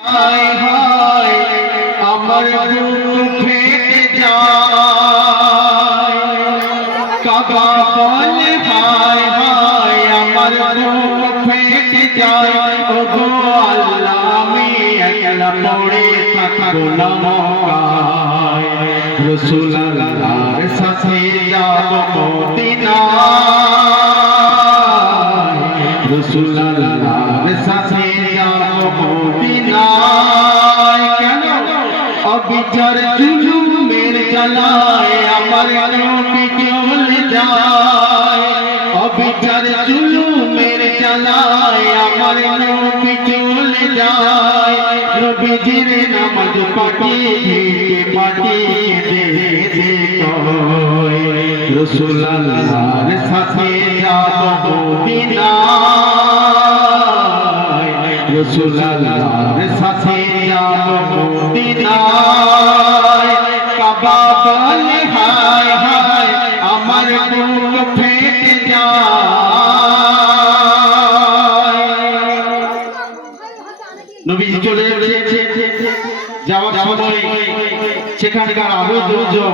হায় হায় আমার বুক ফেটে যায়, কাবা বলে হায় হায় আমার বুক ফেটে যায়। ওগো আল্লাহ আমি একলা পড়ে থাকবো না মক্কায়, রাসূল আল্লাহর সাথে যাব মদিনায়, রাসূল আল্লাহর সাথে যাব মদিনায়। কেন অবিচার জুলুমের জ্বালায় আমার নবী চলে যায়, অবিচার জুলুমের জ্বালায় আমার নবী চলে যায়। নবীজির নামাজ পাঠিয়ে পাঠিয়ে দে দে কয়, রাসূল আল্লাহর সাথে যাব মদিনায়, রাসূল আল্লাহর সাথে যাব মদিনায়। কাবা বলে হায় হায় আমার বুক ফেটে যায়। নবীজি চলে যাওয়ার সময় সেখানকার আবর্জনা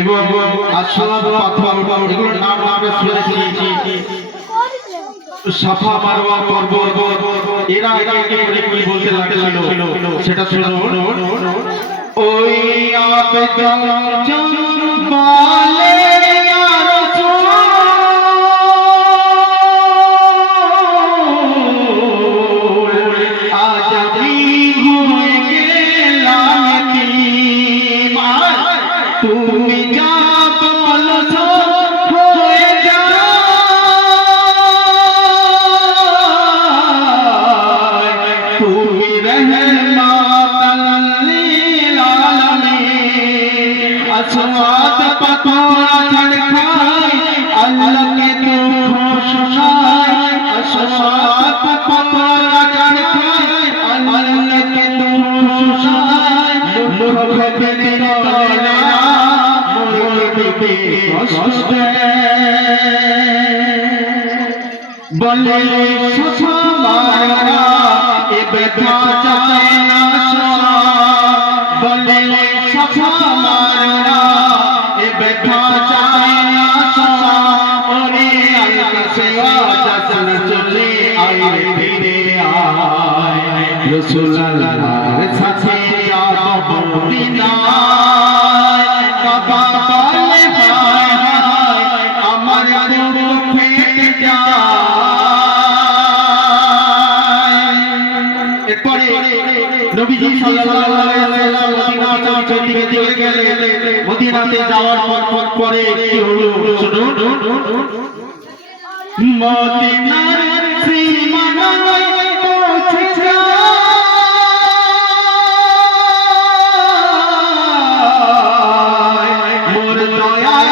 এবং আসলাম পাথর এগুলোর নাম আমরা শুনেছি, সাফা মারওয়া পর্বত, এরা একে করে বলতে লাগছিল, সেটা শুনুন। ওই আবেদন বলে ইয়া রাসূল আজ আমি হয়ে গেলাম এতিম, তুমি যা বলছো হয়ে যায়, তুমি রহমাতাল লিল আলামিন। আসওয়াদ পাথর ঝড়খায় আল্লাহকে দুঃখ শোনায়, আসওয়াদ পাথর ঝড়খায় আল্লাহকে দুঃখ শোনায়। মুখ বেঁধে বলে না মুরবিকে কষ্ট বলে সুষমা মারা এ ব্যথা যায় না শোনা, বলে সুষমা মারা এ ব্যথা যায় না শোনা। ওরে আল্লাহ সে আজান চলে আয় ফিরে আয়, রাসূল আল্লাহর সাথে যাব মদিনায়। কাবা বলে হায় হায় আমার বুক ফেটে যায়। এরপরে নবীজি সাল্লাল্লাহু আলাইহি ওয়াসাল্লাম মদিনা শরীফে চলে গেলেন। মদিনাতে যাওয়ার পরে কি হলো শুনুন। মদিনার সীমানায় পৌঁছে যায় মোর দয়াল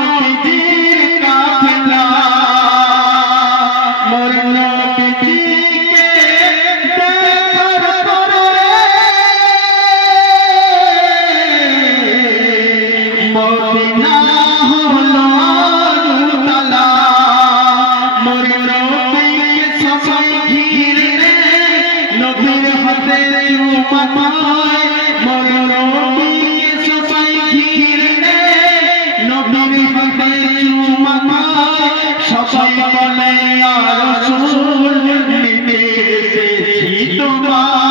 নবীজির কাফেলা, মোর নবীজিকে দেখার পরে মদিনা হলো তালা, মোর নবীকে সবাই ঘিরে নবীর হাতে চুমা পায়, মোর নবীকে সবাই ঘিরে নবীর হাতে চুমা পায়। সবাই বলে ইয়া রাসূল নিতে এসেছি তোমার